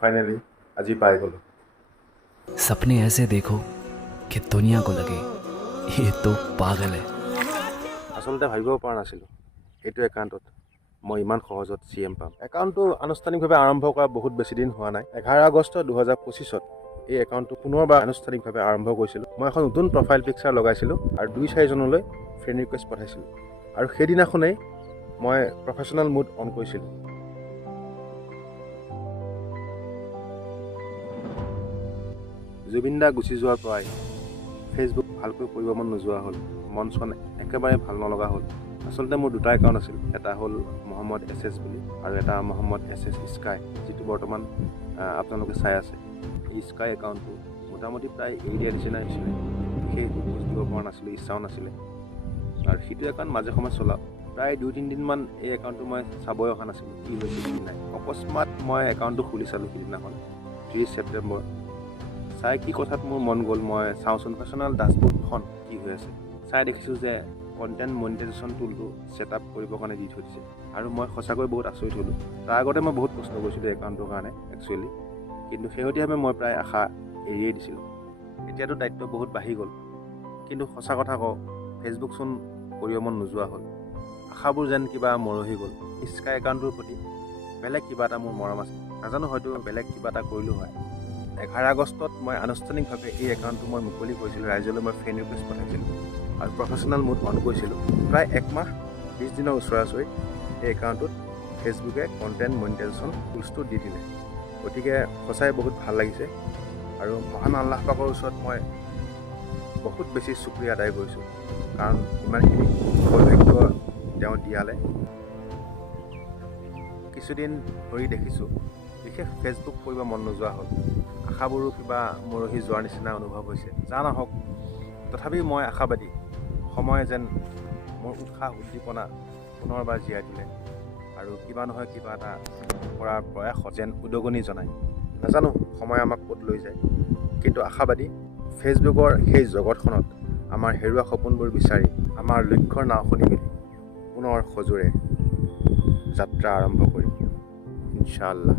Finally আজি পাই গ'লো। सपने ऐसे देखो कि दुनिया को लगे ये तो पागल है। আচলতে ভাবিব পৰা নাছিলোঁ এইটো একাউণ্টত মই ইমান সহজত CM পাম। একাউণ্টটো আনুষ্ঠানিকভাৱে আৰম্ভ কৰা বহুত বেছি দিন হোৱা নাই। 11 আগষ্ট 2025 এই একাউণ্টটো পুনৰবাৰ আনুষ্ঠানিকভাৱে আৰম্ভ কৰিছিলোঁ। মই এখন নতুন প্ৰফাইল পিকচাৰ লগাইছিলোঁ আৰু 2-4 জনলৈ ফ্ৰেণ্ড ৰিকুৱেষ্ট পঠাইছিলোঁ আৰু সেইদিনাখনেই মই প্ৰফেশ্যনেল মুড অন কৰিছিলোঁ। জুবিন দা গুচি যোৱাৰ পৰাই ফেচবুক ভালকৈ কৰিব মন নোযোৱা হ'ল, মন চন একেবাৰে ভাল নলগা হ'ল। আচলতে মোৰ দুটা একাউণ্ট আছিল, এটা হ'ল মহম্মদ SS বুলি আৰু এটা মহম্মদ SS স্কাই, যিটো বৰ্তমান আপোনালোকে চাই আছে। এই স্কাই একাউণ্টটো মোটামুটি প্ৰায় এৰি দিয়া নিচিনা হৈছিলে, বিশেষ পোষ্ট দিব পৰা নাছিলোঁ, ইচ্ছাও নাছিলে। আৰু সেইটো একাউণ্ট মাজে সময়ে চলাওঁ। প্ৰায় 2-3 দিনমান এই একাউণ্টটো মই চাবই অহা নাছিলোঁ, কি হৈছে কি নাই। অকস্মাত মই একাউণ্টটো খুলি চালোঁ সিদিনাখন 30 ছেপ্টেম্বৰ। চাই কি কথাত মোৰ মন গ'ল, মই চাওঁচোন পাৰ্চনেল ডাছবৰ্ডখন কি হৈ আছে। চাই দেখিছোঁ যে কণ্টেণ্ট মনিটাইজেশ্যন টুলটো ছেট আপ কৰিবৰ কাৰণে দি থৈ দিছে আৰু মই সঁচাকৈ বহুত আচৰিত হ'লোঁ। তাৰ আগতে মই বহুত কষ্ট কৰিছিলোঁ একাউণ্টটোৰ কাৰণে একচুৱেলি, কিন্তু শেহতীয়াভাৱে মই প্ৰায় আশা এৰিয়েই দিছিলোঁ। এতিয়াতো দায়িত্ব বহুত বাঢ়ি গ'ল, কিন্তু সঁচা কথা কওঁ ফেচবুকচোন কৰিব মন নোযোৱা হ'ল। আশাবোৰ যেন কিবা মৰহি গ'ল। স্কাই একাউণ্টটোৰ প্ৰতি বেলেগ কিবা এটা মোৰ মৰম আছে, নাজানো হয়তো বেলেগ কিবা এটা কৰিলোঁ হয়। 11 আগষ্টত মই আনুষ্ঠানিকভাৱে এই একাউণ্টটো মই মুকলি কৰিছিলোঁ, ৰাইজলৈ মই ফ্ৰেণ্ড ৰিকুৱেষ্ট পঠাইছিলোঁ আৰু প্ৰফেশ্যনেল মুড অন কৰিছিলোঁ। প্ৰায় 1 মাহ 20 দিনৰ ওচৰা-ওচৰি এই একাউণ্টটোত ফেচবুকে কণ্টেণ্ট মনিটাইজেশ্যন টুলছটো দি দিলে। গতিকে সঁচাই বহুত ভাল লাগিছে আৰু মহান আল্লাহ পাকৰ ওচৰত মই বহুত বেছি শুক্ৰিয়া আদায় কৰিছোঁ, কাৰণ ইমানখিনি সৌভাগ্য তেওঁ দিয়ালে। কিছুদিন ধৰি দেখিছোঁ বিশেষ ফেচবুক কৰিব মন নোযোৱা হ'ল, আশাবোৰো কিবা মৰহি যোৱাৰ নিচিনা অনুভৱ হৈছে। যা নহওক তথাপি মই আশাবাদী, সময়ে যেন মোৰ উৎসাহ উদ্দীপনা পুনৰবাৰ জীয়াই তোলে আৰু কিবা নহয় কিবা এটা কৰাৰ প্ৰয়াসত যেন উদগনি জনায়। নাজানো সময় আমাক ক'ত লৈ যায়, কিন্তু আশাবাদী ফেচবুকৰ সেই জগতখনত আমাৰ হেৰুৱা সপোনবোৰ বিচাৰি আমাৰ লক্ষ্যৰ নাওখনি মেলি পুনৰ সজোৰে যাত্ৰা আৰম্ভ কৰিম ইনশাআল্লাহ।